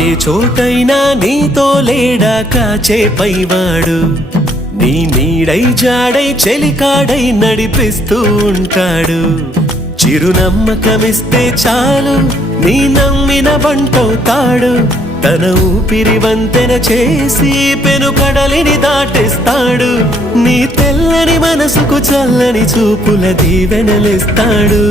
ఏ చోటైనా నీతో లేడా కాచే పైవాడు, నీ నీడై జాడై చెలికాడై నడిపిస్తూ ఉంటాడు. చిరునమ్మకమిస్తే చాలు నీ నమ్మిన బంటవుతాడు. తన ఊపిరి వంతెన చేసి పెను కడలిని దాటేస్తాడు. నీ తెల్లని మనసుకు చల్లని చూపుల దీవెనలిస్తాడు.